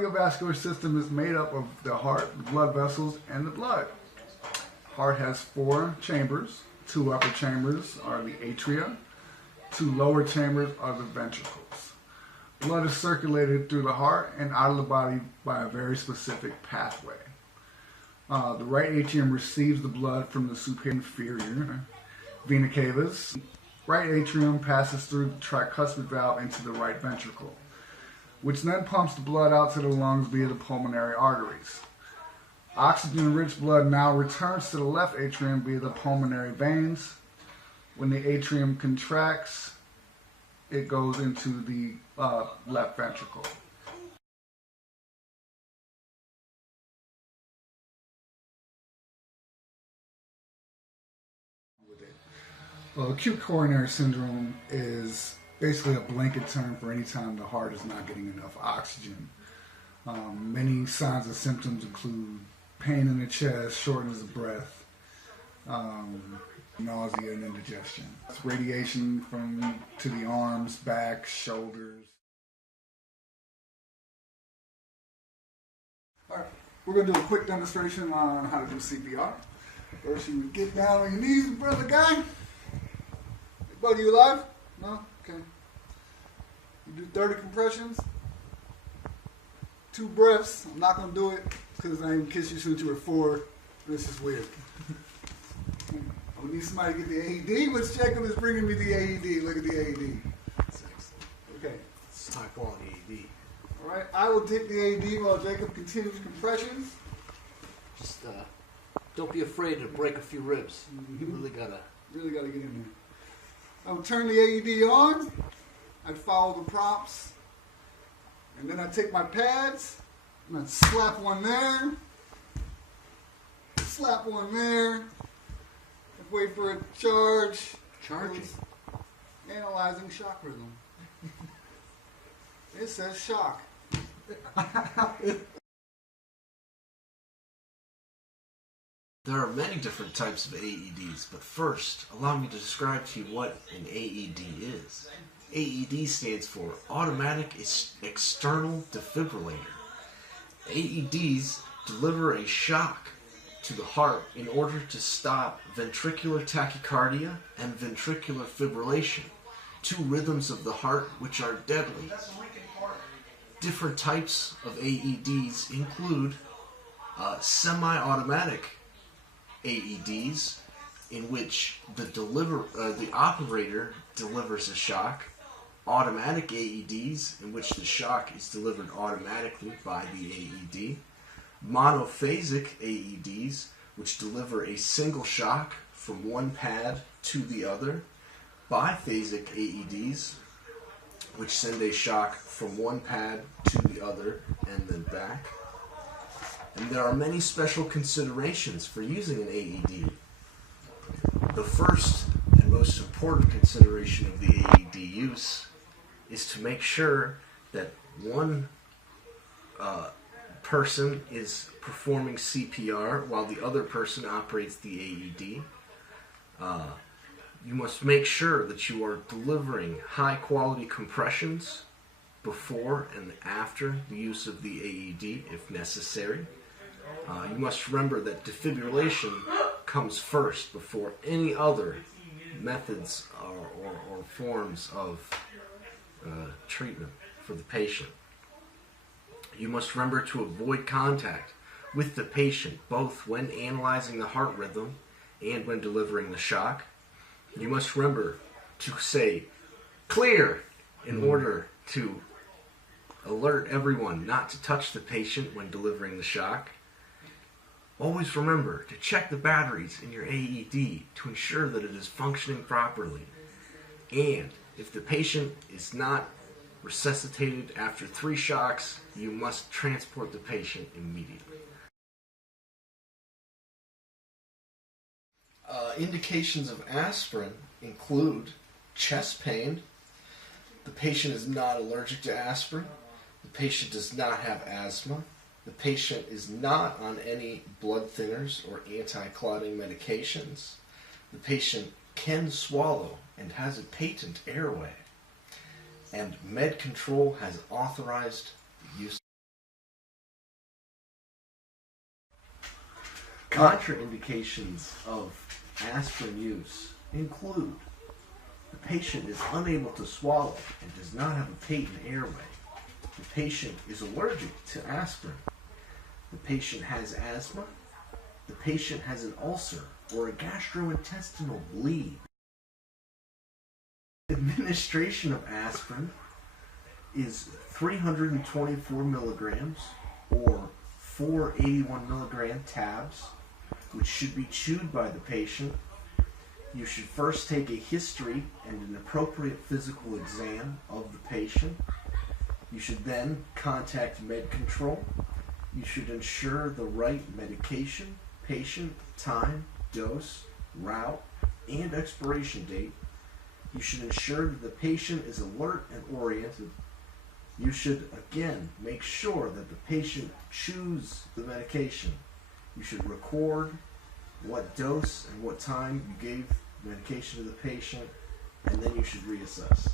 cardiovascular system is made up of the heart, the blood vessels, and the blood. Heart has 4 chambers. 2 upper chambers are the atria. 2 lower chambers are the ventricles. Blood is circulated through the heart and out of the body by a very specific pathway. The right atrium receives the blood from the superior inferior vena cavas. Right atrium passes through the tricuspid valve into the right ventricle, which then pumps the blood out to the lungs via the pulmonary arteries. Oxygen-rich blood now returns to the left atrium via the pulmonary veins. When the atrium contracts, it goes into the left ventricle. Well, acute coronary syndrome is basically a blanket term for any time the heart is not getting enough oxygen. Many signs and symptoms include pain in the chest, shortness of breath, nausea, and indigestion. It's radiation to the arms, back, shoulders. All right, we're going to do a quick demonstration on how to do CPR. First, you get down on your knees, brother guy. Hey, buddy, you alive? No? Okay. You do 30 compressions. 2 breaths. I'm not going to do it because I didn't kiss you since you were 4. This is weird. I need somebody to get the AED. Which Jacob is bringing me the AED. Look at the AED. Okay. It's high quality AED. All right. I will take the AED while Jacob continues compressions. Just don't be afraid to break a few ribs. You really gotta get in there. I will turn the AED on. I follow the prompts. And then I take my pads, and I slap one there, slap one there, wait for it to charge. Charging. Analyzing shock rhythm. It says shock. There are many different types of AEDs, but first, allow me to describe to you what an AED is. AED stands for Automatic External Defibrillator. AEDs deliver a shock to the heart in order to stop ventricular tachycardia and ventricular fibrillation, 2 rhythms of the heart which are deadly. Different types of AEDs include semi-automatic AEDs, in which the operator delivers a shock, automatic AEDs, in which the shock is delivered automatically by the AED, monophasic AEDs, which deliver a single shock from one pad to the other, biphasic AEDs, which send a shock from one pad to the other and then back. And there are many special considerations for using an AED. The first and most important consideration of the AED use is to make sure that one person is performing CPR while the other person operates the AED. You must make sure that you are delivering high quality compressions before and after the use of the AED if necessary. You must remember that defibrillation comes first before any other methods or forms of treatment for the patient. You must remember to avoid contact with the patient both when analyzing the heart rhythm and when delivering the shock. You must remember to say clear in order to alert everyone not to touch the patient when delivering the shock. Always remember to check the batteries in your AED to ensure that it is functioning properly. And if the patient is not resuscitated after 3 shocks, you must transport the patient immediately. Indications of aspirin include chest pain. The patient is not allergic to aspirin. The patient does not have asthma. The patient is not on any blood thinners or anti-clotting medications. The patient can swallow and has a patent airway. And MedControl has authorized the use Contraindications of aspirin use include the patient is unable to swallow and does not have a patent airway. The patient is allergic to aspirin. The patient has asthma. The patient has an ulcer or a gastrointestinal bleed. Administration of aspirin is 324 milligrams or 481 milligram tabs, which should be chewed by the patient. You should first take a history and an appropriate physical exam of the patient. You should then contact med control. You should ensure the right medication, patient, time, dose, route, and expiration date. You should ensure that the patient is alert and oriented. You should, again, make sure that the patient chews the medication. You should record what dose and what time you gave medication to the patient, and then you should reassess.